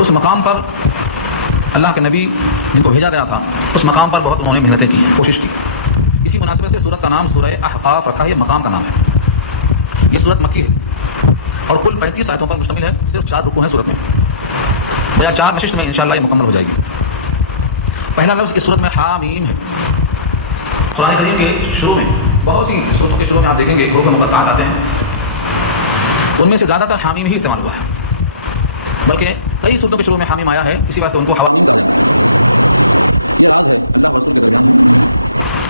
اس مقام پر اللہ کے نبی جن کو بھیجا گیا تھا اس مقام پر بہت انہوں نے محنتیں کی، کوشش کی. اسی مناسبت سے سورت کا نام سورہ احقاف رکھا ہے. یہ مقام کا نام ہے. یہ سورت مکی ہے اور کل 35 آیتوں پر مشتمل ہے. صرف 4 رکوع ہیں سورت میں. بیا 4 نشست میں انشاءاللہ یہ مکمل ہو جائے گی. پہلا لفظ اس سورت میں حامیم ہے. قرآن کریم کے شروع میں بہت سی سورتوں کے شروع میں آپ دیکھیں گے حروف مقطعات آتے ہیں. ان میں سے زیادہ تر حامیم ہی استعمال ہوا ہے، بلکہ کئی صورتوں کے شروع میں حامیم آیا ہے. اسی واسطے ان کو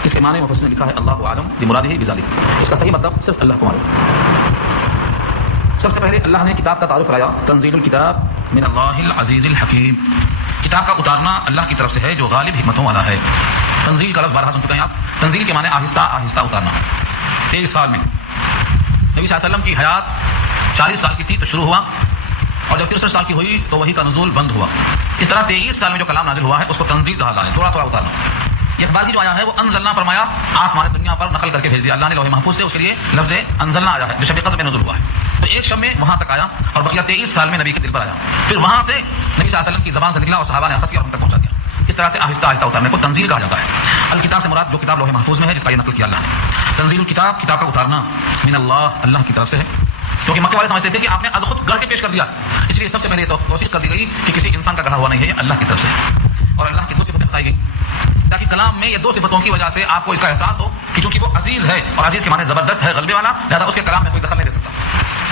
اس کے معنی مفسرین نے لکھا ہے اللہ اعلم بمرادہ بذالک. اس کا صحیح مطلب صرف اللہ کو معلوم. سب سے پہلے اللہ نے کتاب کا تعارف کرایا. تنزیل الکتاب من اللہ العزیز الحکیم. کتاب کا اتارنا اللہ کی طرف سے ہے جو غالب حکمتوں والا ہے. تنزیل کا لفظ بارہا سن چکے ہیں آپ. تنزیل کے معنی آہستہ آہستہ اتارنا. 23 سال میں نبی صلی اللہ علیہ وسلم کی حیات 40 سال کی تھی تو شروع ہوا، اور جب 63 سال کی ہوئی تو وہی کا نزول بند ہوا. اس طرح 23 سال میں جو کلام نازل ہوا ہے اس کو تنزیل کہا اللہ نے. تھوڑا تھوڑا اتارنا. یہ بار کی جو آیا ہے وہ انزلنا فرمایا، آسمان دنیا پر نقل کر کے بھیج دیا اللہ نے لوح محفوظ سے. اس کے لیے لفظ انزلنا آیا ہے جو شب قدر میں نزول ہوا ہے. تو ایک شب میں وہاں تک آیا اور بقیہ 23 سال میں نبی کے دل پر آیا. پھر وہاں سے نبی صلی اللہ علیہ وسلم کی زبان سے نکلا اور صحابہ نے اخذ کیا اور ہم تک پہنچا دیا. اس طرح سے آہستہ آہستہ اتارنے کو تنزیل کہا جاتا ہے. الکتاب سے مراد جو کتاب لوح محفوظ میں ہے جس کا یہ نقل کیا اللہ نے. تنزیل الکتاب کتاب کا اتارنا من اللہ اللہ کی طرف سے ہے. کیونکہ مکے والے سمجھتے تھے کہ آپ نے از خود گڑھ کے پیش کر دیا، اس لیے سب سے پہلے توثیق کر دی گئی کہ کسی انسان کا گڑھا ہوا نہیں ہے، یہ اللہ کی طرف سے. اور اللہ کی 2 صفتیں بتائی گئی تاکہ کلام میں یہ 2 صفتوں کی وجہ سے آپ کو اس کا احساس ہو کہ چونکہ وہ عزیز ہے اور عزیز کے معنی زبردست ہے، غلبے والا، لہذا اس کے کلام میں کوئی دخل نہیں دے سکتا.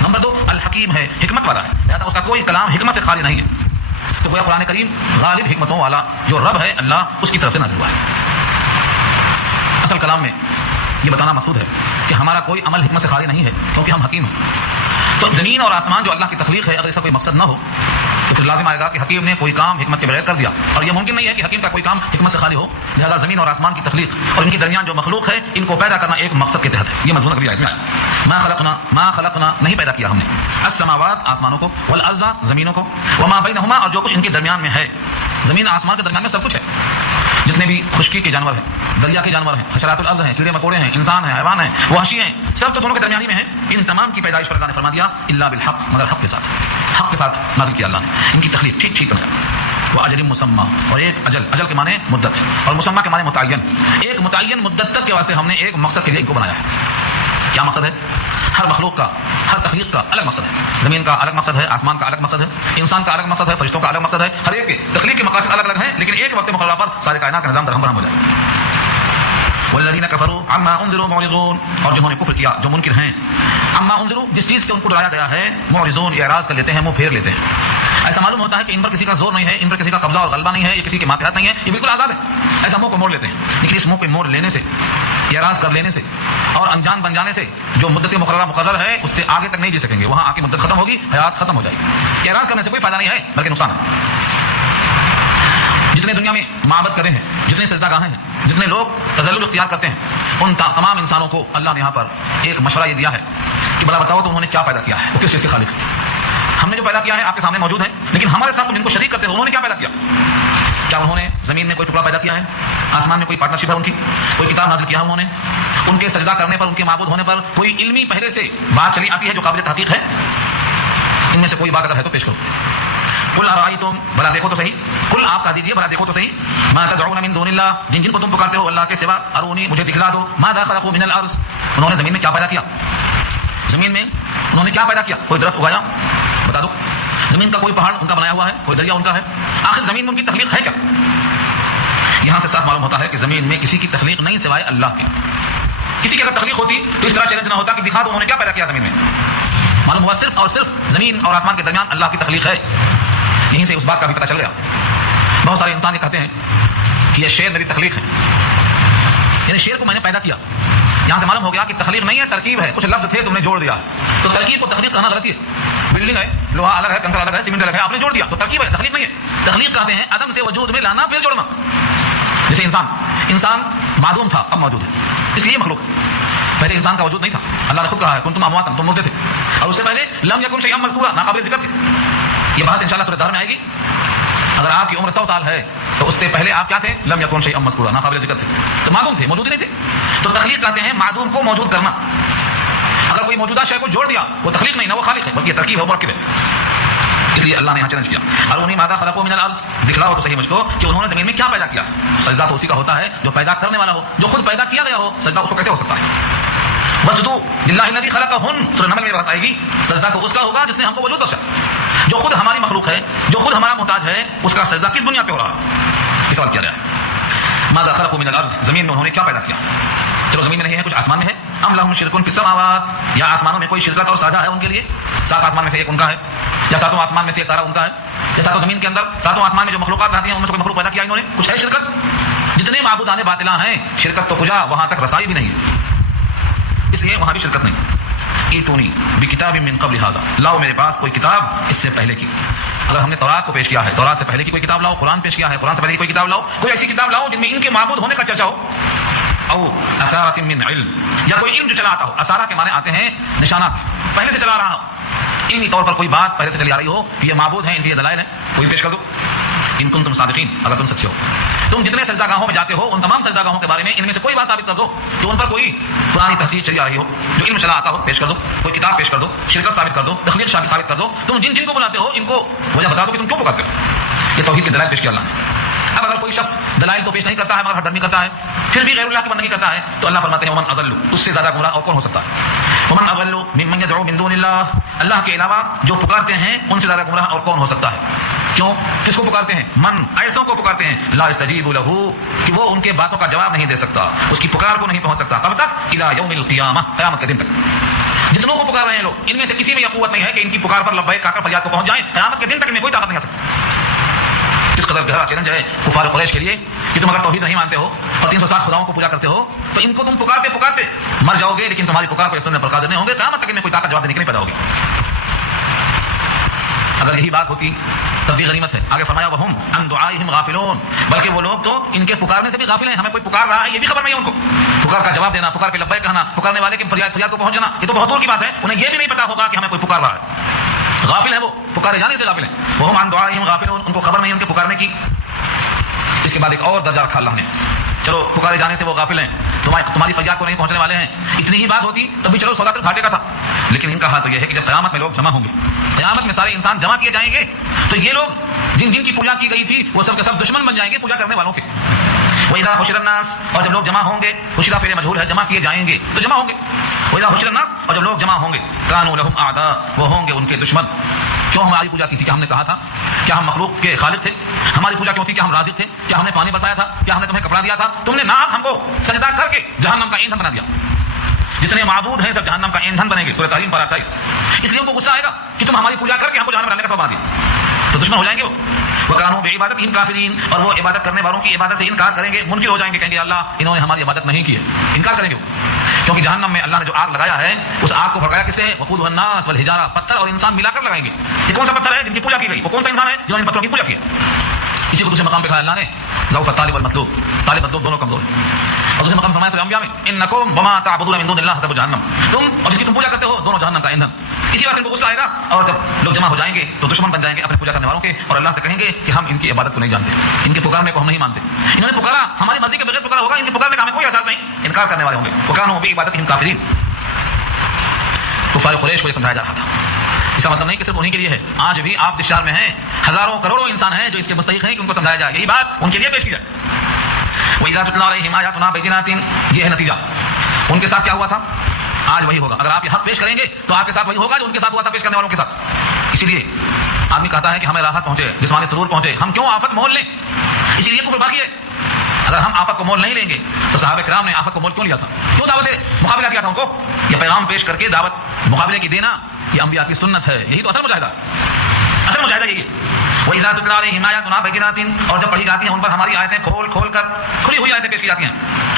نمبر 2 الحکیم ہے، حکمت والا ہے، لہذا اس کا کوئی کلام حکمت سے خالی نہیں ہے. تو گویا قرآن کریم غالب حکمتوں والا جو رب ہے اللہ اس کی طرف سے نازل ہوا ہے. اصل کلام میں یہ بتانا مقصود ہے کہ ہمارا کوئی عمل حکمت سے خالی نہیں ہے کیونکہ ہم حکیم ہیں. تو زمین اور آسمان جو اللہ کی تخلیق ہے اگر اس کا کوئی مقصد نہ ہو تو پھر لازم آئے گا کہ حکیم نے کوئی کام حکمت کے بغیر کر دیا، اور یہ ممکن نہیں ہے کہ حکیم کا کوئی کام حکمت سے خالی ہو. لہذا زمین اور آسمان کی تخلیق اور ان کے درمیان جو مخلوق ہے ان کو پیدا کرنا ایک مقصد کے تحت ہے. یہ مضمون ابھی آیت میں آیا. ما خلقنا نہیں پیدا کیا ہم نے السماوات آسمانوں کو والارض زمینوں کو وما بینہما اور جو کچھ ان کے درمیان میں ہے. زمین آسمان کے درمیان میں سب کچھ ہے. جتنے بھی خشکی کے جانور ہیں، دریا کے جانور ہیں، حشرات الارض ہیں، کیڑے مکوڑے ہیں، انسان ہیں، حیوان ہیں، وحشی ہیں، سب تو دونوں کے درمیان ہی میں ہیں. ان تمام کی پیدائش پر اللہ نے فرما دیا الا بالحق، مگر حق کے ساتھ. حق کے ساتھ نازل کیا اللہ نے. ان کی تخلیق ٹھیک ٹھیک بنایا. وہ اجل مسمى اور ایک اجل کے معنی مدت اور مسمى کے معنی متعین. ایک متعین مدت تک کے واسطے ہم نے ایک مقصد کے لیے ان کو بنایا ہے. کیا مقصد ہے؟ ہر مخلوق کا، ہر تخلیق کا الگ مقصد ہے. زمین کا الگ مقصد ہے، آسمان کا الگ مقصد ہے، انسان کا الگ مقصد ہے، فرشتوں کا الگ مقصد ہے. ہر ایک کے تخلیق کے مقاصد الگ الگ ہیں، لیکن ایک وقت مقررہ پر سارے کائنات کا نظام درہم برہم ہو جائے. والذین کفروا عما انذروا معرضون اور جنہوں نے کفر کیا جو منکر ہیں، عما انذروا جس چیز سے ان کو ڈرایا گیا ہے، معرضون یہ اعراض کر لیتے ہیں، منہ پھیر لیتے ہیں. ایسا معلوم ہوتا ہے کہ ان پر کسی کا زور نہیں ہے، ان پر کسی کا قبضہ اور غلبہ نہیں ہے، یہ کسی کے ماتحت نہیں ہے، یہ بالکل آزاد ہے. ایسا منہ کو موڑ لیتے ہیں. لیکن اس منہ پہ موڑ لینے سے، اعراض کر لینے سے اور انجان بن جانے سے جو مدت مقرر ہے اس سے آگے تک نہیں جی سکیں گے. وہاں آ کے مدت ختم ہوگی، حیات ختم ہو جائے گی. اعراض کرنے سے کوئی فائدہ نہیں ہے بلکہ نقصان ہے. جتنے دنیا میں معبد کرے ہیں، جتنے سجدہ گاہیں ہیں، جتنے لوگ تذلل اختیار کرتے ہیں، ان تمام انسانوں کو اللہ نے یہاں پر ایک مشورہ یہ دیا ہے کہ بلا بتاؤ تو انہوں نے کیا پیدا کیا ہے، وہ کس چیز کے خالق ہے. ہم نے جو پیدا کیا ہے آپ کے سامنے موجود ہے، لیکن ہمارے ساتھ تم جن کو شریک کرتے ہو انہوں نے کیا پیدا کیا؟ کیا انہوں نے زمین میں کوئی ٹکڑا پیدا کیا ہے؟ آسمان میں کوئی پارٹنرشپ ہے ان کی؟ کوئی کتاب نازل کیا انہوں نے؟ ان کے سجدہ کرنے پر، ان کے معبود ہونے پر کوئی علمی پہلے سے بات چلی آتی ہے جو قابل تحقیق ہے؟ ان میں سے کوئی بات اگر ہے تو پیش کرو. قل ارائیتم بھلا دیکھو تو صحیح، قل آپ کہہ دیجیے بھلا دیکھو تو صحیح، ما تدعون من دون اللہ جن جن کو تم پکارتے ہو اللہ کے سوا، ارونی مجھے دکھلا دو، ماذا خلقوا من الارض انہوں نے زمین میں کیا پیدا کیا. زمین میں انہوں نے کیا پیدا کیا؟ کوئی درخت اگایا؟ بتا دو. زمین کا کوئی پہاڑ ان کا بنایا ہوا ہے, کوئی دریا ان کا ہے. آخر زمین میں ان کی تخلیق ہے کیا؟ یہاں سے صاف معلوم ہوتا ہے کہ زمین میں کسی کی تخلیق نہیں سوائے اللہ کی. کسی کی اگر تخلیق ہوتی تو اس طرح چیلنج نہ ہوتا کہ دکھا دو انہوں نے کیا پیدا کیا زمین میں. معلوم ہوا صرف اور صرف زمین اور آسمان کے درمیان اللہ کی تخلیق ہے. یہیں سے اس بات کا بھی پتہ چل گیا. بہت سارے انسان یہ کہتے ہیں کہ یہ شیر میری تخلیق ہے, یعنی شیر کو میں نے پیدا کیا. یہاں سے معلوم ہو گیا کہ تخلیق نہیں ہے, ترکیب ہے. کچھ لفظ تھے تم نے جوڑ دیا, تو ترکیب کو تخلیق کہنا غلطی ہے. بلڈنگ ہے, لوہا الگ ہے, کنکر الگ ہے, سیمنٹ الگ ہے, آپ نے جوڑ دیا تو ترکیب ہے, تخلیق نہیں ہے. تخلیق کہتے ہیں عدم سے وجود میں لانا پھر جوڑنا. جیسے انسان معدوم تھا, اب موجود ہے, اس لیے مخلوق ہے. پہلے انسان کا وجود نہیں تھا. اللہ نے خود کہا ہے کنتم امواتا, تم مردے تھے. اور اس سے پہلے لم یکن شیئا مذکورا, ناقابل ذکر تھے. یہ بحث انشاءاللہ سورۃ الدہر میں آئے گی. اگر آپ کی عمر 100 سال ہے تو اس سے پہلے آپ کیا تھے؟ لم یکن شیئا مذکورا, ناقابل ذکر تھے. تو معدوم تھے, موجود ہی نہیں تھے. تو تخلیق کہتے ہیں معدوم کو موجود کرنا. اگر کوئی موجودہ شے کو جوڑ دیا وہ تخلیق نہیں, نہ وہ خالق ہے, بلکہ ترکیب ہے, مرکب ہے. اس لیے اللہ نے یہاں چیلنج کیا, ارونی ماذا خلقوا من الارض, دکھلاؤ تو صحیح مجھ کو کہ انہوں نے زمین میں کیا پیدا کیا. سجدہ تو اسی کا ہوتا ہے جو پیدا کرنے والا ہو, جو خود پیدا کیا گیا ہو. سجدہ اس کو کیسے ہو سکتا ہے؟ وسجدوا للہ الذی خلقہن, سورۃ نمل میں بات آئے گی. سجدہ تو اس کا ہوگا جس نے ہم کو وجود بخشا. جو خود ہماری مخلوق ہے, جو خود ہمارا محتاج ہے, اس کا سجدہ کس بنیاد پہ ہو رہا ہے؟ سوال کیا گیا ہے ماذا خلقوا من الارض, زمین میں انہوں نے کیا پیدا کیا. چلو زمین میں نہیں ہے, کچھ آسمان میں ہے. ام لہم شرک فی السماوات, یا آسمانوں میں کوئی شرکت اور ساجھا ہے ان کے لیے. 7 آسمان میں سے ایک ان کا ہے, یا 7 آسمان میں سے ایک تارا ان کا ہے, یا 7 زمین کے اندر 7 آسمان میں جو مخلوقات رہتی ہیں ان میں سے کوئی مخلوق پیدا کیا انہوں نے. کچھ ہے شرکت؟ جتنے معبودان باطلاں ہیں شرکت تو کجا, وہاں تک رسائی بھی نہیں ہے, اس لیے وہاں بھی شرکت نہیں. ایتونی بکتاب من قبل ھذا, لاؤ میرے پاس کوئی کتاب اس سے پہلے کی. اگر ہم نے تورات کو پیش کیا ہے, تورات سے پہلے کی کوئی کتاب لاؤ. قرآن پیش کیا ہے, قرآن سے پہلے کی کوئی کتاب لاؤ. کوئی ایسی کتاب لاؤ جن میں ان کے معبود ہونے کا چرچا ہو. او اثارۃ من علم, یا کوئی علم جو چلا آتا ہو. اثارہ کے معنی آتے ہیں نشانات, پہلے سے چلا رہا ہو, علمی طور پر کوئی بات پہلے سے چلی آ رہی ہو کہ یہ معبود ہیں, ان کے یہ دلائل ہیں, کوئی پیش کر دو. ان کنتم صادقین, اگر تم سچے ہو. تم جتنے سجدہ گاہوں میں جاتے ہو ان تمام سجدہ گاہوں کے بارے میں ان میں سے کوئی بات ثابت کر دو کہ ان پر کوئی پرانی تحقیق چلی آ رہی ہو, جو علم چلا آتا ہو, پیش کر دو. کوئی کتاب پیش کر دو, شرکت ثابت کر دو, تخلیق ثابت کر دو. تم جن کو بلاتے ہو ان کو وجہ بتا دو کہ تم کیوں پکارتے ہو. یہ توحید کے دلائل پیش کیا اللہ نے. اب اگر کوئی شخص دلائل تو پیش نہیں کرتا ہے مگر ہر درمی کرتا ہے, پھر بھی غیر اللہ کی بندگی کرتا ہے, تو اللہ فرماتے ہیں ومن اضل, اس سے زیادہ گمراہ اور کون ہو سکتا ہے. ومن اضل ممن يدعو من دون اللہ, اللہ کے علاوہ جو پکارتے ہیں ان سے زیادہ گمراہ اور کون ہو سکتا ہے. کیوں, کس کو پکارتے ہیں؟ من, ایسوں کو پکارتے ہیں. لا يستجيب له, کہ وہ ان کے باتوں کا جواب نہیں دے سکتا, اس کی پکار کو نہیں پہنچ سکتا. کب تک؟ الى یوم القیامہ, قیامت کے دن تک. جتنوں کو پکار رہے ہیں لوگ, ان میں سے کسی میں یہ قوت نہیں ہے کہ ان کی پکار پر لبیک کہہ کر فریاد کو پہنچ جائیں. قیامت کے دن تک ان میں کوئی طاقت نہیں آ سکتی. اس قدر گہرا چیلنج ہے کفار قریش کے لیے کہ تم اگر توحید نہیں مانتے ہو اور 360 خداؤں کو پوجا کرتے ہو تو ان کو تم پکارتے مر جاؤ گے, لیکن تمہاری پکار کو سننے پر قادر نہیں ہوں گے. قیامت تک ان میں کوئی طاقت جواب دینے کی نہیں پیدا ہوگی. اگر یہی بات ہوتی تب بھی غنیمت ہے. آگے فرمایا وہم عن دعائہم غافلون, بلکہ وہ لوگ تو ان کے پکارنے سے بھی غافل ہیں. ہمیں کوئی پکار رہا ہے یہ بھی خبر نہیں ہے ان کو. پکار کا جواب دینا, پکار پہ لبیک کہنا, پکارنے والے کے فریاد کو پہنچنا, یہ تو بہت دور کی بات ہے. انہیں یہ بھی نہیں پتا ہوگا کہ ہمیں کوئی پکار رہا ہے. غافل ہے وہ, پکارے جانے سے غافل ہیں. وہم عن دعائہم غافلون, ان کو خبر نہیں ان کے پکارنے کی. اس کے بعد ایک اور درجہ رکھا اللہ نے. چلو پکارے جانے سے وہ غافل ہیں, تمہاری فریاد کو نہیں پہنچنے والے ہیں. اتنی ہی بات ہوتی تب بھی چلو سودا صرف گھاٹے کا تھا. لیکن ان کا حال تو یہ ہے کہ جب قیامت میں لوگ جمع ہوں گے, قیامت میں سارے انسان جمع کیے جائیں گے, تو یہ لوگ جن کی پوجا کی گئی تھی وہ سب کے سب دشمن بن جائیں گے پوجا کرنے والوں کے. وَإِذَا حُشِرَ النَّاسُ, اور جب لوگ جمع ہوں گے, حشرہ فعل مجہول ہے, جمع کیے جائیں گے تو جمع ہوں گے. وَإِذَا حُشِرَ النَّاسُ, اور جب لوگ جمع ہوں گے, كَانُوا لَهُمْ أَعْدَاءَ, وہ ہوں گے ان کے دشمن. کیوں ہماری پوجا کی تھی؟ کیا ہم نے کہا تھا کیا ہم مخلوق کے خالق تھے؟ ہماری پوجا کیوں تھی؟ کیا ہم رازق تھے؟ کیا ہم نے پانی بسایا تھا؟ کیا ہم نے تمہیں کپڑا دیا تھا؟ تم نے ناحق ہم کو سجدہ کر کے جہنم کا ایندھن بنا دیا. جتنے معبود ہیں سب جہنم کا ایندھن بنیں گے. سورۃ تحریم پر 28. اس لیے ان کو غصہ آئے گا کہ تم ہماری پوجا کر کے ہم کو جہنم بنانے کا سبب بنا دیا, تو دشمن ہو جائیں گے وہ. وَكَانُوا بِعِبَادَتِهِمْ كَافِرِينَ, اور وہ عبادت کرنے والوں کی عبادت سے انکار کریں گے, منکر ہو جائیں گے, کہیں گے اللہ انہوں نے ہماری عبادت نہیں کی ہے, انکار کریں گے وہ. کیونکہ جہنم میں اللہ نے جو آگ لگایا ہے اس آگ کو بھڑکایا کس سے؟ وقودها الناس والحجارہ, پتھر اور انسان ملا کر لگائیں گے. یہ کون سا پتھر ہے جن کی پوجا کی گئی؟ وہ کون سا انسان ہے جنہوں نے پتھروں کی پوجا کی؟ اسی کو دوسرے مقام پہ کہا اللہ نے ضعف الطالب والمطلوب, طالب مطلوب دونوں کمزور ہیں. اور دوسرے مقام فرمایا سورہ انبیاء میں انکم وما تعبدون من دون اللہ حسب جہنم, تم اور جس کی تم پوجا کرتے ہو دونوں جہنم کا ایندھن. اسی بات ان کو غصہ آئے گا اور جب لوگ جمع ہو جائیں گے تو دشمن بن جائیں گے اپنے پوجا کرنے والوں کے, اور اللہ سے کہیں گے کہ ہم ان کی عبادت کو نہیں جانتے, ان کے پکارنے کو ہم نہیں مانتے. انہوں نے پکارا ہماری مرضی کے بغیر پکارا ہوگا, ان کے پکارنے کا ہمیں کوئی احساس نہیں, انکار کرنے والے ہوں گے. وکانوا بعبادتہم کافرین. کفار قریش کو یہ سمجھایا جا رہا تھا. اس کا مطلب نہیں کہ صرف انہی کے لیے ہے, آج بھی آپ جس شہر میں ہیں ہزاروں کروڑوں انسان ہیں جو اس کے مستحق ہیں کہ ان کو سمجھایا جائے, یہی بات ان کے لیے پیش کی جائے. وَإِذَا تُتْلَىٰ عَلَيْهِمْ آيَاتُنَا بَيِّنَاتٍ, یہ ہے نتیجہ. ان کے ساتھ کیا ہوا تھا, آج وہی ہوگا. اگر آپ یہ حق پیش کریں گے تو آپ کے ساتھ وہی ہوگا جو ان کے ساتھ ہوا تھا پیش کرنے والوں کے ساتھ. اسی لیے آدمی کہتا ہے کہ ہمیں راحت پہنچے، جسمانی سرور پہنچے، ہم کیوں آفت مول لیں؟ اسی لیے کفر باقی ہے۔ اگر ہم آفت کو مول نہیں لیں گے تو صحابہ کرام نے آفت کو مول کیوں لیا تھا؟ کیوں دعوت مقابلہ کیا تھا ان کو؟ یہ پیغام پیش کر کے دعوت مقابلے کی دینا یہ انبیاء کی سنت ہے، یہی تو اصل مجاہدہ یہی ہے۔ وَإِذَا تُتْلَىٰ عَلَيْهِمْ آيَاتُنَا بَيِّنَاتٍ، اور جب پڑھی جاتی ہیں ان پر ہماری آیتیں کھول کر کھلی ہوئی آیتیں پیش کی جاتی ہیں۔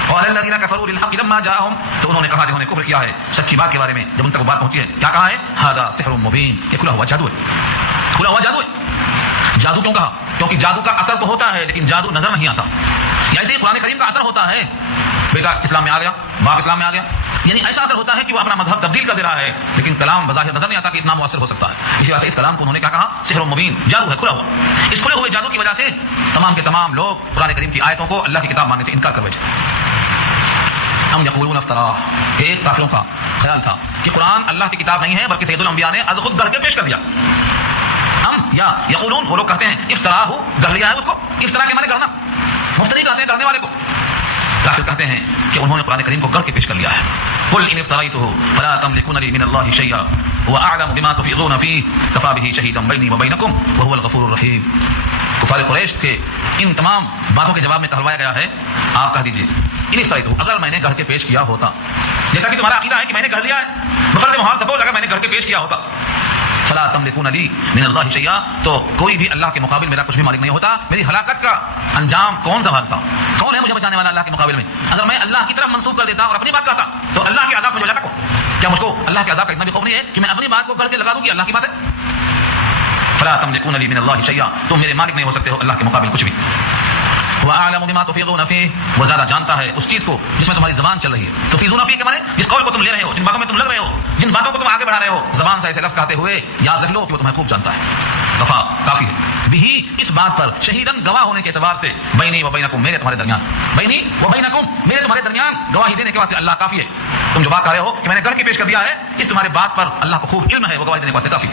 اور الَّذِينَ كَفَرُوا لِلْحَقِّ لَمَّا جَاءَهُمْ، تو انہوں نے کہا جنہوں نے کفر کیا ہے سچی بات کے بارے میں جب ان تک وہ بات پہنچی ہے، کیا کہا ہے؟ هَذَا سِحْرٌ مُبِينٌ، یہ کھلا ہوا جادو ہے، کھلا ہوا جادو ہے۔ جادو کیوں کہا؟ کیونکہ جادو کا اثر تو ہوتا ہے لیکن جادو نظر نہیں آتا۔ ایسے ہی قرآن کریم کا اثر ہوتا ہے، بیٹا اسلام میں آ گیا، باپ اسلام میں آ گیا، یعنی ایسا اثر ہوتا ہے کہ وہ اپنا مذہب تبدیل کر دے رہا ہے لیکن کلام بظاہر نظر نہیں آتا کہ اتنا مؤثر ہو سکتا ہے۔ اسی وجہ سے اس کلام کو انہوں نے کیا کہا؟ سحر مبین، جادو ہے، کھلا ہوا۔ اس کھلے ہوئے جادو کی وجہ سے تمام کے تمام لوگ قرآن کریم کی آیتوں کو اللہ کی کتاب ماننے سے انکار کر بیٹھے۔ ہم یقولون افتراہ، ایک کافروں کا خیال تھا کہ قرآن اللہ کی کتاب نہیں ہے بلکہ سید الانبیاء نے از خود گڑھ کے پیش کر دیا۔ ہم یا یقولون، وہ لوگ کہتے ہیں افتراہ ہو، گڑھ لیا ہے اس کو، افتراء کے معنی گڑھنا، مفتری کہتے ہیں گڑھنے والے کو۔ کافر کہتے ہیں کہ انہوں نے قرآن کریم کو گڑھ کے پیش کر لیا ہے۔ قل ان افتریته فلا تملكون لي من الله شيئا هو اعلم بما تفيضون فيه كفى به شهيدا بيني وبينكم وهو الغفور الرحيم۔ کفار قریش کے ان تمام باتوں کے جواب میں کہلوایا گیا ہے، آپ کہہ دیجئے ان افتریته، اگر میں نے گڑھ کے پیش کیا ہوتا، جیسا کہ تمہارا عقیدہ ہے کہ میں نے گڑھ لیا ہے، بفرض محال سپوز اگر میں نے گڑھ کے پیش کیا ہوتا، فلا تملكون لي من الله شيئا، تو کوئی بھی اللہ کے مقابل میرا کچھ بھی مالک نہیں ہوتا۔ میری ہلاکت کا انجام کون سنبھالتا؟ کون ہے مجھے بچانے والا اللہ کے مقابل میں؟ اگر میں اللہ کی طرف منسوب کر دیتا اور اپنی بات کہتا تو اللہ کے عذاب سے جو جاتا کو، کیا مجھ کو اللہ کے عذاب کا اتنا بھی خوف نہیں ہے کہ میں اپنی بات کو کر کے لگا دوں کہ اللہ کی بات ہے؟ فلا تملكون لي من الله شيئا، تم میرے مالک نہیں ہو سکتے ہو اللہ کے مقابل کچھ بھی۔ وَأَعْلَمُ بِمَا تُفِيضُونَ فِيهِ، وہ زیادہ جانتا ہے اس چیز کو جس میں تمہاری زبان چل رہی ہے۔ تفیضون فیہ کے معنی جس قول کو تم لے رہے ہو، جن باتوں میں تم لگ رہے ہو، جن باتوں کو تم آگے بڑھا رہے ہو، زبان سے ایسے لفظ کہتے ہوئے یاد رکھ لو کہ وہ تمہیں خوب جانتا ہے۔ کفا، کافی ہے، بہی، اس بات پر، شہیدن، گواہ ہونے کے اعتبار سے، بینی و بینکم، میرے تمہارے درمیان، بینی و بینکم، میرے تمہارے درمیان گواہی دینے کے واسطے اللہ کافی ہے۔ تم جو بات کہہ رہے ہو کہ میں نے گڑھ کے پیش کر دیا ہے، اس تمہارے بات پر اللہ کو خوب علم ہے، وہ گواہی دینے کے واسطے کافی۔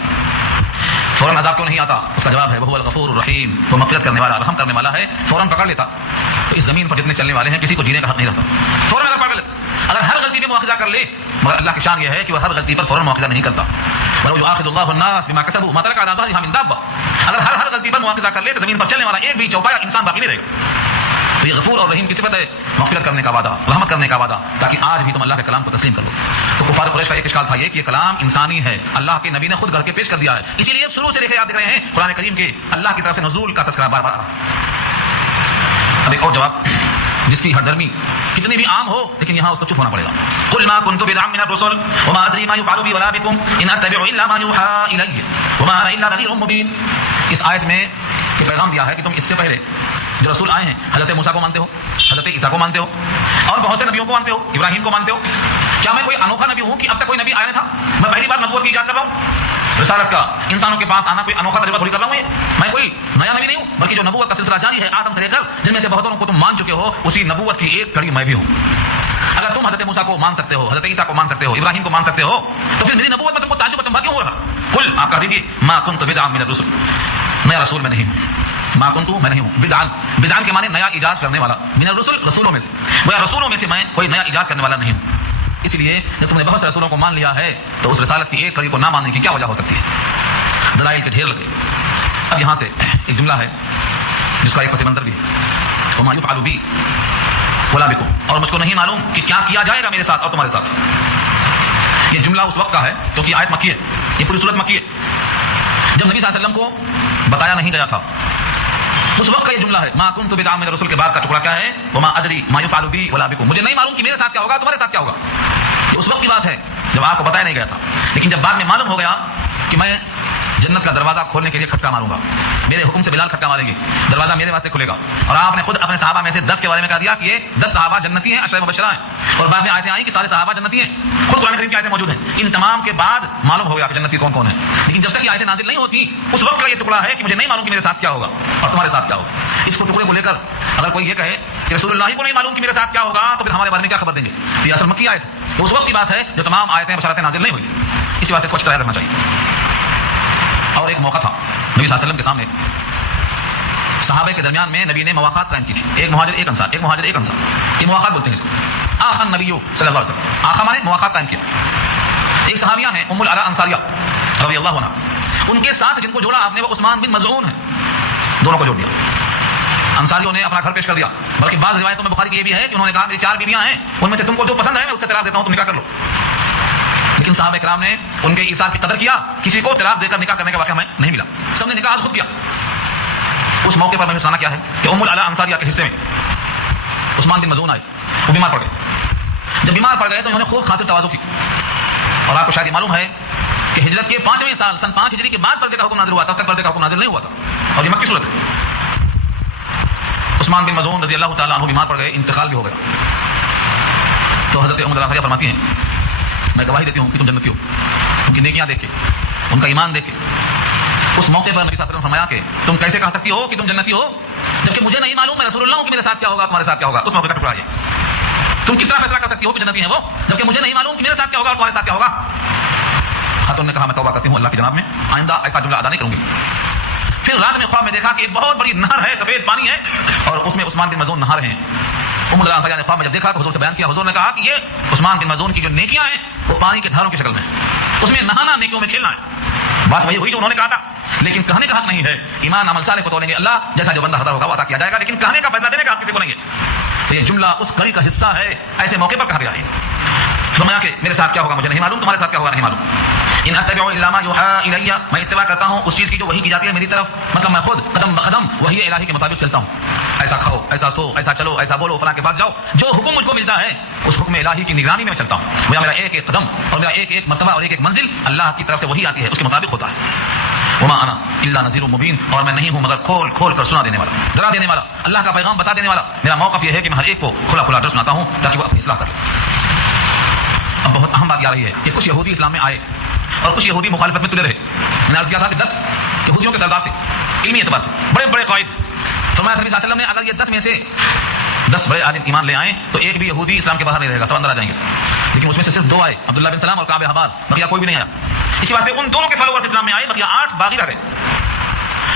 فوراً عذاب کیوں نہیں آتا؟ اس کا جواب ہے وہ الغفور الرحیم، وہ مغفرت کرنے والا، رحم کرنے والا ہے۔ فوراً پکڑ لیتا تو اس زمین پر جتنے چلنے والے ہیں کسی کو جینے کا حق نہیں رہتا۔ فوراً اگر پکڑ لیتا، اگر ہر غلطی پہ مواخذہ کر لے، مگر اللہ کی شان یہ ہے کہ وہ ہر غلطی پر فوراً مواخذہ نہیں کرتا۔ وَلَوْ يُؤَاخِذُ اللَّهُ النَّاسَ بِمَا كَسَبُوا مَا تَرَكَ عَلَىٰ ظَهْرِهَا مِن دَابَّةٍ، اگر ہر غلطی پر مواخذہ کر لے تو زمین پر چلنے والا ایک بھی چوپایا انسان باقی نہیں رہے گا۔ تو یہ غفور اور رحیم کی صفت ہے، مغفرت کرنے کا وعدہ، رحمت کرنے کا وعدہ، تاکہ آج بھی تم اللہ کے کلام کو تسلیم کر لو۔ تو کفار قریش کا ایک اشکال تھا یہ کہ یہ کلام انسانی ہے، اللہ کے نبی نے خود گڑھ کے پیش کر دیا ہے، اسی لیے شروع سے دیکھے آپ دیکھ رہے ہیں قرآن کریم کے اللہ کی طرف سے نزول کا تذکرہ بار بار آ رہا ہے۔ اب ایک اور جواب جس کی ہر درمی کتنی بھی عام ہو لیکن یہاں اس کو چپ ہونا پڑے گا۔ قل ما كنت بدعا من الرسل وما ادري ما يفعل بي ولا بكم ان اتبع الا ما يوحى الي وما انا الا نذير مبين۔ اس آیت میں یہ پیغام دیا ہے کہ تم اس سے پہلے جو رسول آئے ہیں، حضرت موسیٰ کو مانتے ہو، حضرت عیسیٰ کو مانتے ہو، اور بہت سے نبیوں کو مانتے ہو، ابراہیم کو مانتے ہو۔ کیا میں کوئی انوکھا نبی ہوں کہ اب تک کوئی نبی آیا نہیں تھا؟ میں پہلی بار نبوت کی ایجاد کر رہا ہوں، رسالت کا انسانوں کے پاس آنا کوئی انوکھا تجربہ تھوڑی کر رہا ہوں۔ میں کوئی نیا نبی نہیں ہوں بلکہ جو نبوت کا سلسلہ جاری ہے آدم سے لے کر، جن میں سے بہتوں کو تم مان چکے ہو، اسی نبوت کی ایک کڑی میں بھی ہوں۔ اگر تم حضرت موسیٰ کو مان سکتے ہو، حضرت عیسیٰ کو مان سکتے ہو، ابراہیم کو مان سکتے ہو، تو پھر میری نبوت میں تم کو تعجب تم کیوں ہو رہا؟ قل، آپ کہہ دیجیے ما كنت بدعا من الرسل، میں رسول میں نہیں ہوں، ما كنت میں نہیں ہوں، بدعا کے معنی نیا ایجاد کرنے والا، من الرسل رسولوں میں سے، وہ رسولوں میں سے میں کوئی نیا ایجاد کرنے والا نہیں ہوں۔ اس لیے جب تم نے بہت سے رسولوں کو مان لیا ہے تو اس رسالت کی ایک کڑی کو نہ ماننے کی کیا وجہ ہو سکتی ہے؟ دلائل کے ڈھیر لگے۔ اب یہاں سے ایک جملہ ہے جس کا ایک پس منظر بھی ہے، وما يفعل بي ولا بكم، اور مجھ کو نہیں معلوم کہ کیا کیا جائے گا میرے ساتھ اور تمہارے ساتھ۔ یہ جملہ اس وقت کا ہے کیونکہ آیت مکی ہے، یہ پوری صورت مکی ہے، جب نبی صلی اللہ علیہ وسلم کو بتایا نہیں گیا تھا، اس وقت کا یہ جملہ ہے۔ ما كنت بدعا من الرسل کے بعد کا ٹکڑا کیا ہے؟ وما ادري ما يفعل بي ولا بكم، مجھے نہیں معلوم کہ میرے ساتھ کیا ہوگا، تمہارے ساتھ کیا ہوگا۔ یہ اس وقت کی بات ہے جب آپ کو بتایا نہیں گیا تھا، لیکن جب بعد میں معلوم ہو گیا کہ میں جنت کا دروازہ کھولنے کے لیے کھٹکا ماروں گا، میرے حکم سے بلال کھٹکا ماریں گے، دروازہ میرے واسطے کھلے گا، اور آپ نے خود اپنے صحابہ میں سے 10 کے بارے میں کہا دیا کہ یہ 10 صحابہ جنتی ہیں، عشرہ مبشرہ ہیں، اور بعد میں آیتیں آئیں کہ سارے صحابہ جنتی ہیں، خود قرآن کریم کی آیتیں موجود ہیں۔ ان تمام کے بعد معلوم ہو گیا کہ جنتی کون کون ہے، لیکن جب تک یہ آیتیں نازل نہیں ہوتی اس وقت کا یہ ٹکڑا ہے کہ مجھے نہیں معلوم کہ میرے ساتھ کیا ہوگا اور تمہارے ساتھ کیا ہوگا۔ اس کو ٹکڑے کو لے کر اگر کوئی یہ کہے کہ رسول اللہ کو نہیں معلوم کہ میرے ساتھ کیا ہوگا تو پھر ہمارے بارے میں کیا خبر دیں گے؟ تو یہ اصل مکی آیت ہے، تو اس وقت کی بات ہے جو تمام آیتیں بشارتیں نازل نہیں ہوئی تھی، اسی واسطے اس کو اچھی طرح رکھنا چاہیے۔ اور ایک موقع تھا نبی صلی اللہ علیہ وسلم کے سامنے، صحابہ کے درمیان میں نبی نے مواقعات قائم کی تھی، ایک مہاجر ایک انصار، ایک مہاجر ایک انصار، یہ مواقعات بولتے ہیں اس کو۔ آخا نبی صلی اللہ علیہ وسلم، آخا مانے مواقعات قائم کیا۔ ایک صحابیہ ہیں ام العلاء انصاریہ رضی اللہ عنہ، ان کے ساتھ جن کو جوڑا آپ نے وہ عثمان بن مظعون ہے، دونوں کو جوڑ دیا۔ انصاریوں نے اپنا گھر پیش کر دیا، بلکہ بعض روایتوں میں بخاری کی یہ بھی ہے کہ انہوں نے کہا میری 4 بیویاں ہیں، ان میں سے تم کو جو پسند ہے میں اس سے طلاق دیتا ہوں، تم نکاح کر لو۔ لیکن صحابہ کرام نے ان کے ایثار کی قدر کیا، کسی کو طلاق دے کر نکاح کرنے کا واقعہ ہمیں نہیں ملا، سب نے نکاح خود کیا۔ اس موقع پر میں نے سنا کیا ہے کہ ام العلا انصاریہ کے حصے میں عثمان بن مظعون آئے، وہ بیمار پڑ گئے۔ جب بیمار پڑ گئے تو انہوں نے خوب خاطر تواضع کی، اور آپ کو شاید یہ معلوم ہے کہ ہجرت کے 5ویں سال سن 5 ہجری کے بعد پردے کا حکم نازل ہوا تھا، تب تک پردے کا حکم نازل نہیں ہوا تھا، اور یہ مکی صورت ہے۔ عثمان بن مظعون رضی اللہ تعالیٰ عنہ بیمار پڑ گئے، انتقال بھی ہو گیا۔ تو حضرت ام العلا فرماتی ہیں میں گواہی دیتی ہوں کہ تم جنتی ہو، ان کی نیکیاں دیکھ کے، ان کا ایمان دیکھ کے۔ اس موقع پر نبی صلی اللہ علیہ وسلم فرمایا کہ تم کیسے کہہ سکتی ہو کہ تم جنتی ہو جبکہ مجھے نہیں معلوم میں رسول اللہ ہوں کہ میرے ساتھ کیا ہوگا، تمہارے ساتھ کیا ہوگا۔ اس موقع کا ٹکڑا ہے، تم کس طرح فیصلہ کر سکتی ہو کہ جنتی ہیں وہ جبکہ مجھے نہیں معلوم کہ میرے ساتھ کیا ہوگا اور تمہارے ساتھ کیا ہوگا۔ خاتون نے کہا میں توبہ کرتی ہوں اللہ کی جناب میں، آئندہ ایسا جملہ ادا نہیں کروں گی۔ پھر رات میں خواب میں دیکھا کہ ایک بہت بڑی نہر ہے، سفید پانی ہے، اور اس میں عثمان بن مظعون نہا رہے ہیں۔ ام العلا نے خواب میں جب دیکھا تو حضور سے بیان کیا، حضور نے کہا کہ یہ عثمان بن مظعون کی جو نیکیاں ہیں وہ پانی کے دھاروں کی شکل میں ہیں، اس میں نہانا نیکیوں میں کھیلنا ہے۔ بات وہی ہوئی جو انہوں نے کہا تھا، لیکن کہنے کا حق نہیں ہے۔ ایمان عمل صالح کو تولیں گے اللہ، جیسا جو بندہ حاضر ہوگا وہ عطا کیا جائے گا، لیکن کہنے کا فیصلہ دینے کا حق کسی کو نہیں ہے۔ تو یہ جملہ اس کڑی کا حصہ ہے، ایسے موقع پر کہا گیا ہے۔ فرمایا کہ میرے ساتھ کیا ہوگا مجھے نہیں معلوم، تمہارے ساتھ کیا ہوگا نہیں معلوم۔ ان اتبع الا ما یوحى الی، میں اتباع کرتا ہوں اس چیز کی جو وحی کی جاتی ہے میری طرف، مطلب میں خود قدم بقدم وحی الہی کے مطابق چلتا ہوں۔ ایسا کھاؤ، ایسا سو، ایسا چلو، ایسا بولو، فلاں کے پاس جاؤ، جو حکم مجھ کو ملتا ہے اس حکم الہی کی نگرانی میں چلتا ہوں۔ میرا ایک ایک قدم اور میرا ایک ایک مرتبہ اور ایک ایک منزل اللہ کی طرف سے وحی آتی ہے، اس کے مطابق ہوتا ہے۔ وما انا الا نذیر مبین، اور میں نہیں ہوں مگر کھول کھول کر سنا دینے والا، ڈرا دینے والا، اللہ کا پیغام بتا دینے والا۔ میرا موقف یہ ہے کہ میں ہر ایک کو کھلا کھلا ڈر سناتا ہوں تاکہ وہ اپنی اصلاح کر لے۔ اب بہت اہم بات یہ آ رہی ہے کہ کچھ یہودی اسلام میں آئے اور کچھ یہودی مخالفت میں تلے رہے۔ میں نے عرض کیا تھا کہ 10 یہودیوں کے سردار تھے علمی اعتبار سے، بڑے بڑے قائد۔ فرمایا نبی صلی اللہ علیہ وسلم نے اگر یہ 10 میں سے 10 بڑے عالم ایمان لے آئیں تو ایک بھی یہودی اسلام کے باہر نہیں رہے گا، سب اندر آ جائیں گے۔ لیکن اس میں سے صرف 2 آئے، عبداللہ بن سلام اور کعب احبار، بقیہ کوئی بھی نہیں آیا۔ اسی واسطے ان دونوں کے فالوورز اسلام میں آئے، بقیہ 8 باقی رہ گئے۔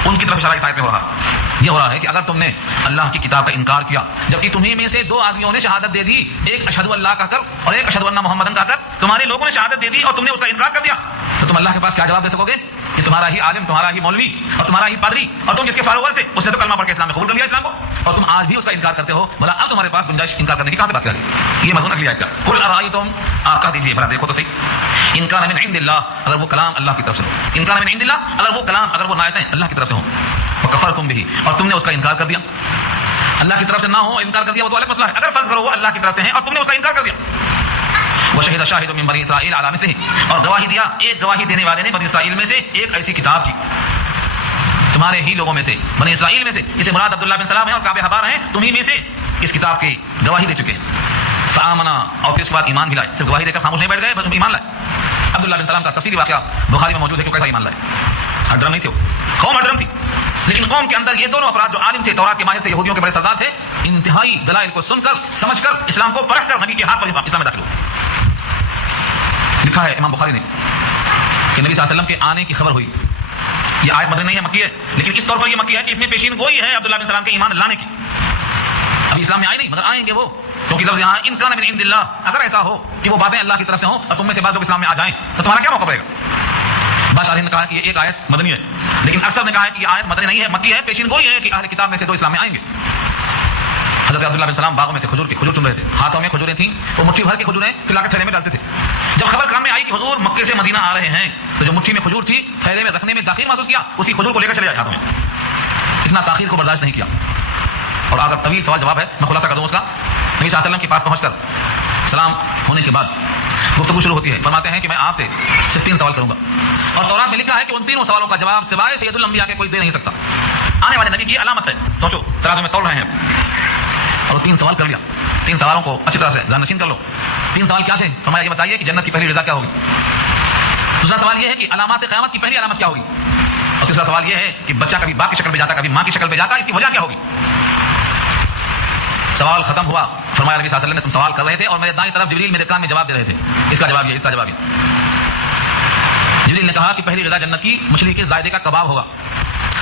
ان کی طرف اشارہ اس آیت میں ہو رہا ہے، یہ ہو رہا ہے کہ اگر تم نے اللہ کی کتاب کا انکار کیا جبکہ تمہیں میں سے 2 آدمیوں نے شہادت دے دی، ایک اشہد اللہ کہہ کر اور ایک اشہد ان محمدن کہہ کر، تمہارے لوگوں نے شہادت دے دی اور تم نے اس کا انکار کر دیا، تو تم اللہ کے پاس کیا جواب دے سکو گے کہ تمہارا ہی عالم، تمہارا ہی مولوی اور تمہارا ہی پادری اور تم جس کے فالوور تھے اس نے تو کلمہ پڑھ کے اسلام میں قبول کر لیا اسلام کو، اور تم آج بھی اس کا انکار کرتے ہو، بھلا اب تمہارے پاس گنجائش انکار کرنے کی کہاں سے بات کری؟ یہ مضمون اگلی آیت کا، قل ارائیتم، آپ کہہ دیجیے بھلا دیکھو تو صحیح، ان کان من عند اللہ، اگر وہ کلام اللہ کی طرف سے ہو، ان کان من عند اللہ، اگر وہ کلام، اگر وہ نایتیں اللہ کی طرف سے ہوں، فکفرتم بہ، اور تم نے اس کا انکار کر دیا۔ اللہ کی طرف سے نہ ہو انکار کر دیا وہ تو الگ مسئلہ ہے، اگر فرض کرو وہ اللہ کی طرف سے ہیں اور تم نے اس کا انکار کر دیا۔ وشہد شاہد من بنی اسرائیل علی مثلہ، اور گواہی دیا ایک گواہی دینے والے نے بنی اسرائیل میں سے ایک ایسی کتاب کی، تمہارے ہی لوگوں میں سے، بنی اسرائیل میں سے، اسے مراد عبداللہ بن سلام ہے اور کعب احبار ہیں، تمہیں میں سے اس کتاب کی گواہی دے چکے ہیں۔ فآمنا، اور پھر اس کے بعد ایمان بھی لائے، صرف گواہی دے کر خاموش نہیں بیٹھ گئے بس ایمان لائے۔ عبداللہ بن سلام کا تفصیلی واقعہ بخاری میں موجود ہے کہ کیسا ایمان لائے۔ ہڈرم نہیں تھے، قوم ہڈرم تھی، لیکن قوم کے اندر یہ دونوں افراد جو عالم تھے، تورات کے ماہر تھے، یہودیوں کے بڑے سردار تھے، انتہائی دلائل کو سن کر سمجھ کر اسلام کو پرکھ کر نبی کے ہاتھ پر اسلام میں داخل ہوئے۔ لکھا ہے امام بخاری نے کہ نبی صلی اللہ علیہ وسلم کے آنے کی خبر ہوئی، یہ آیت مدنی نہیں ہے، مکی ہے، لیکن اس طور پر یہ مکی ہے کہ اس میں پیشین گوئی ہے عبداللہ بن سلام کے ایمان لانے کی۔ ابھی اسلام میں آئے نہیں مگر آئیں گے وہ، کیونکہ لفظ یہاں ان کان من عند اللہ، اگر ایسا ہو کہ وہ باتیں اللہ کی طرف سے ہوں اور تم میں سے بعض لوگ اسلام میں آ جائیں تو تمہارا کیا موقف رہے گا؟ بادشاہ نے کہا کہ یہ ایک آیت مدنی ہے، لیکن اکثر نے کہا ہے کہ یہ آیت مدنی نہیں ہے، مکی ہے، پیشین گوئی ہے کہ اہل کتاب میں سے 2 اسلام میں آئیں گے۔ حضرت عبداللہ بن سلام باغوں میں تھے، کھجور چن رہے تھے، ہاتھوں میں کھجوریں تھیں، وہ مٹھی بھر کے کھجوریں پھر لا کے تھیلے میں ڈالتے تھے۔ جب خبر کان میں آئی کہ حضور مکے سے مدینہ آ رہے ہیں تو جو مٹھی میں کھجور تھی تھیلے میں رکھنے میں تاخیر محسوس کیا، اسی کھجور کو لے کر چلے آئے ہاتھوں میں، اتنا تاخیر کو برداشت نہیں کیا۔ اور اگر طویل سوال جواب ہے میں خلاصہ کر دوں اس کا، نبی صلی اللہ علیہ وسلم کے پاس پہنچ کر سلام ہونے کے بعد گفتگو شروع ہوتی ہے، فرماتے ہیں کہ میں آپ سے صرف 3 سوال کروں گا، اور تورات میں لکھا ہے کہ ان 3 سوالوں کا جواب سوائے سید الانبیاء کے کوئی دے نہیں سکتا، آنے والے نبی کی علامت ہے۔ سوچو ترازو میں تول رہے ہیں اور وہ 3 سوال کر لیا، 3 سوالوں کو اچھی طرح سے ذہن نشین کر لو۔ 3 سوال کیا تھے؟ فرمایا یہ بتائیے کہ جنت کی پہلی رضا کیا ہوگی، دوسرا سوال یہ ہے کہ علامات قیامت کی پہلی علامت کیا ہوگی، اور تیسرا سوال یہ ہے کہ بچہ کبھی باپ کی شکل میں جاتا کبھی ماں کی شکل میں جاتا، اس کی وجہ کیا ہوگی۔ سوال ختم ہوا، فرمایا نبی صلی اللہ علیہ وسلم نے تم سوال کر رہے تھے اور میرے دائیں طرف جبریل میرے کان میں جواب دے رہے تھے، اس کا جواب یہ، اس کا جواب یہ۔ جبریل نے کہا کہ پہلی رضا جنت کی مچھلی کے زائدے کا کباب ہوگا،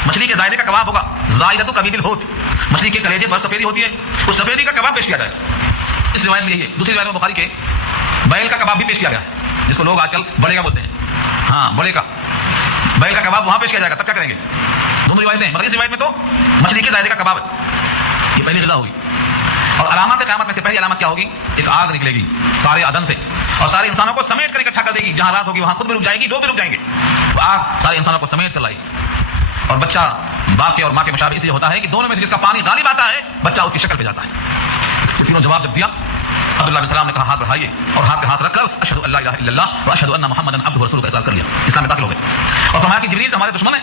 مچھلی کے زائدے کا کباب ہوگا، زائدۃ کبید الحوت، مچھلی کے کلیجے پر سفیدی ہوتی ہے، اس سفیدی کا کباب پیش کیا جائے گا۔ اس روایت میں یہی ہے۔ دوسری روایت میں بخاری کے بیل کا کباب بھی پیش کیا گیا ہے، جس کو لوگ آج کل بڑے کا بولتے ہیں، ہاں بڑے کا، بیل کا کباب وہاں پیش کیا جائے گا، تب کیا کریں گے؟ دونوں روایتیں، مگر اس روایت میں تو مچھلی کے دائرے کا کباب ہے، یہ پہلی غذا ہوگی. اور علامات قیامت میں سے پہلی علامت کیا ہوگی؟ ایک آگ نکلے گی تارے عدن سے اور سارے انسانوں کو سمیٹ کر اکٹھا کر دے گی. جہاں رات ہوگی وہاں خود بھی رک جائے گی، لوگ بھی رک جائیں گے. وہ آگ سارے انسانوں کو سمیٹ کر لائے گی. اور بچہ باپ کے اور ماں کے مشابہ اس لیے ہوتا ہے کہ دونوں میں سے جس کا پانی غالب آتا ہے بچہ اس کی شکل پہ جاتا ہے. یہ تینوں جواب جب دیا، عبداللہ بن سلام نے کہا ہاتھ بڑھائیے، اور ہاتھ پہ ہاتھ رکھ کر اشہد ان لا الہ الا اللہ و اشہد ان محمدا عبدہ ورسولہ کا اقرار کر لیا. اسلام میں داخل ہو گئے. اور فرمایا کہ جبریل ہمارے دشمن ہیں،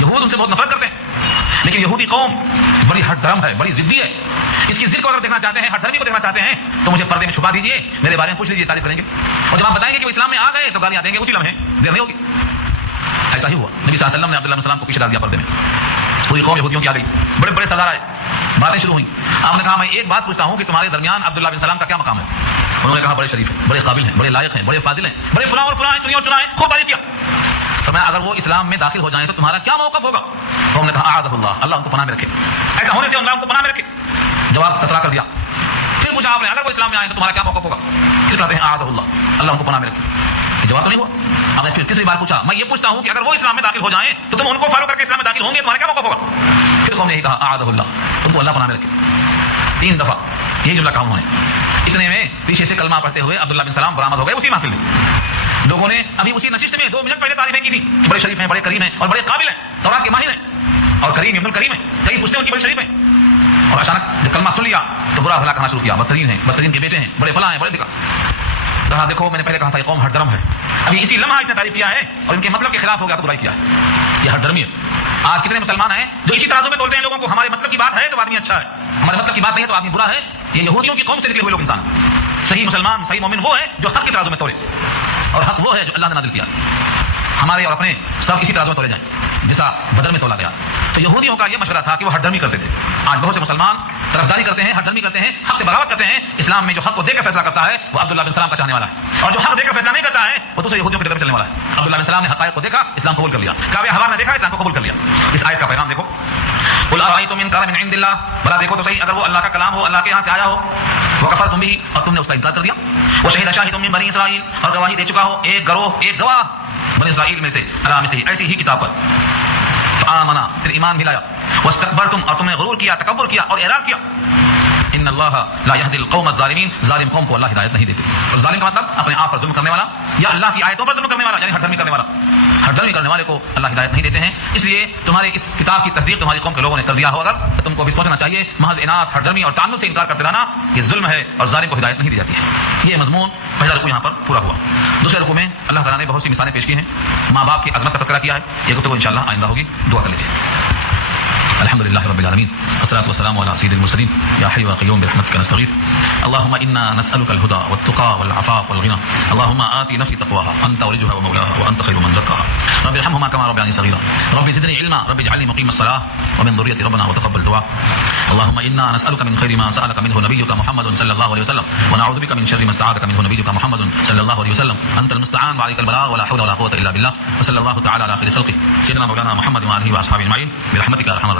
یہود ان سے بہت نفرت کرتے ہیں، لیکن یہودی قوم بڑی ہٹ درم ہے، بڑی ضدی ہے. اس کی ضد کو اگر دیکھنا چاہتے ہیں، ہٹ دھرمی کو دیکھنا چاہتے ہیں تو مجھے پردے میں چھپا دیجئے، میرے بارے میں پوچھ لیجیے، تعریف کریں گے. اور جب آپ بتائیں گے کہ وہ اسلام میں آ گئے تو گالیاں دیں گے اسی لمحے، دیر نہیں ہوگی. ایسا ہی ہوا. نبی صلی اللہ علیہ وسلم نے عبداللہ بن سلام کو پیچھے ڈال دیا پردے میں. پوری قوم یہودیوں کی آ گئی، بڑے بڑے سردار آئے، باتیں شروع ہوئیں. آپ نے کہا میں ایک بات پوچھتا ہوں کہ تمہارے درمیان عبداللہ بن سلام کا کیا مقام ہے؟ انہوں نے کہا بڑے شریف ہیں، بڑے قابل ہیں، بڑے لائق ہیں، بڑے فاضل ہیں، بڑے فلاں اور فلاں ہیں، چنیا اور چنا ہیں، خوب تعریف کیا. فرمایا اگر وہ اسلام میں داخل ہو جائیں تو تمہارا کیا موقف ہوگا؟ تو ہم نے کہا اعاذہ اللہ، اللہ ان کو پناہ میں رکھے، ایسا ہونے سے اللہ ان کو پناہ میں رکھے. جواب کترا کر دیا. پھر پوچھا آپ نے اگر وہ اسلام میں آئے تو تمہارا کیا موقف ہوگا؟ پھر کہتے ہیں اعاذہ اللہ، اللہ ان کو پناہ میں رکھے. جواب تو نہیں ہوا. آپ نے پھر تیسری بار پوچھا، میں یہ پوچھتا ہوں کہ اگر وہ اسلام میں داخل ہو جائیں تو تم ان کو فالو کر کے اسلام میں داخل ہوں گے، تمہارا کیا موقف ہوگا؟ پھر قوم نے یہی کہا اعاذہ اللہ، ان کو اللہ پناہ میں رکھے. 3 دفعہ یہی جملہ کہا انہوں نے. اتنے میں پیچھے سے کلمہ پڑھتے ہوئے عبداللہ بن سلام برآمد ہو گئے اسی محفل میں. لوگوں نے ابھی اسی نشست میں 2 منٹ پہلے تعریفیں کی تھی کہ بڑے شریف ہیں، بڑے کریم ہیں اور بڑے قابل ہیں، تورات کے ماہر ہیں اور کریم ابن الکریم ہیں. کئی پوچھتے ہیں ان کی بڑے شریف ہیں، اور اچانک جب کلمہ سن لیا تو برا بھلا کہنا شروع کیا. بدترین ہیں، بدترین کے بیٹے ہیں، بڑے فلاں ہیں، بڑے دکھا. کہا دیکھو میں نے پہلے کہا تھا یہ قوم ہٹ درم ہے، ابھی اسی لمحہ اس نے تعریف کیا ہے اور ان کے مطلب کے خلاف ہو گیا تو برائی کیا ہے. یہ ہٹ درمی ہے. آج کتنے مسلمان ہیں جو اسی ترازو میں تولتے ہیں لوگوں کو، ہمارے مطلب کی بات ہے تو آدمی اچھا ہے، ہمارے مطلب کی بات نہیں ہے تو آدمی برا ہے. یہ یہودیوں کی قوم سے نکلے ہوئے لوگ انسان. صحیح مسلمان، صحیح مومن وہ ہے جو حق کے ترازو میں تولے، اور حق وہ ہے جو اللہ نے نازل کیا. ہمارے اور اپنے سب اسی ترازو میں تولے جائیں جیسا بدر میں تولا گیا. تو یہودیوں کا یہ مشورہ تھا کہ وہ ہٹ درمی کرتے تھے. آج بہت سے مسلمان طرفداری کرتے ہیں، ہٹ درمی کرتے ہیں، حق سے بغاوت کرتے ہیں. اسلام میں جو حق کو دے کر فیصلہ کرتا ہے وہ عبداللہ بن سلام کا چاہنے والا ہے، اور جو حق دے کر فیصلہ نہیں کرتا ہے وہ دوسرے یہودیوں کی طرف چلنے والا ہے. عبداللہ بن سلام نے حقائق کو دیکھا، اسلام قبول کر لیا. کعب احبار نے دیکھا، اسلام کو قبول کر لیا. اس آیت کا پیغام دیکھو، قل ارأیتم ان کان من عند اللہ، بھلا دیکھو تو صحیح اگر وہ اللہ کا کلام ہو، اللہ کے یہاں سے آیا ہو، وکفرتم به، اور تم نے اس کا انکار کر دیا. وشہد شاہد من بنی اسرائیل، اور گواہی دے چکا ہو ایک گروہ، ایک گواہ بنی اسرائیل میں سے، علی مثلہ، ایسی ہی کتاب پر. فآمنا، پھر ایمان بھی لایا. واستکبرتم، اور تم نے غرور کیا، تکبر کیا اور اعراض کیا. ان اللہ لا يهدي القوم الظالمین، ظالم قوم کو اللہ ہدایت نہیں دیتے. اور ظالم کا مطلب اپنے آپ پر ظلم کرنے والا یا اللہ کی آیتوں پر ظلم کرنے والا، یعنی ہٹ درمی کرنے والا. ہٹ درمی کرنے والے کو اللہ ہدایت نہیں دیتے ہیں. اس لیے تمہارے اس کتاب کی تصدیق تمہاری قوم کے لوگوں نے کر دیا ہو اگر، تو تم کو بھی سوچنا چاہیے محض اناد، ہٹ درمی اور تعامل سے انکار کرتے رہنا یہ ظلم ہے اور ظالم کو ہدایت نہیں دی جاتی ہے. یہ مضمون پہلا رکوع یہاں پر پورا ہوا. دوسرے رکوع میں اللہ تعالیٰ نے بہت سی مثالیں پیش کی ہیں، ماں باپ کی عظمت کا تذکرہ کیا ہے. یہ گفتگو انشاءاللہ آئندہ ہوگی. دعا کر لیجیے. الحمد لله رب العالمين والصلاة والسلام على سيد المرسلين يا حي يا قيوم برحمتك نستغيث اللهم إنا نسألك الهدى والتقى والعفاف والغنى اللهم آت نفسي تقواها أنت وليها ومولاها وأنت خير من زكاها رب ارحمهما كما ربياني صغيرا رب زدني علما رب اجعلني مقيم الصلاة ومن ذريتي ربنا وتقبل دعاء اللهم إنا نسألك من خير ما سألك منه نبيك محمد صلى الله عليه وسلم ونعوذ بك من شر ما استعاذك منه نبيك محمد صلى الله عليه وسلم أنت المستعان وعليك البلاغ ولا حول ولا قوة إلا بالله وصلى الله تعالى على خير خلقه سيدنا مولانا محمد وآله وأصحابه أجمعين برحمتك يا أرحم الراحمين.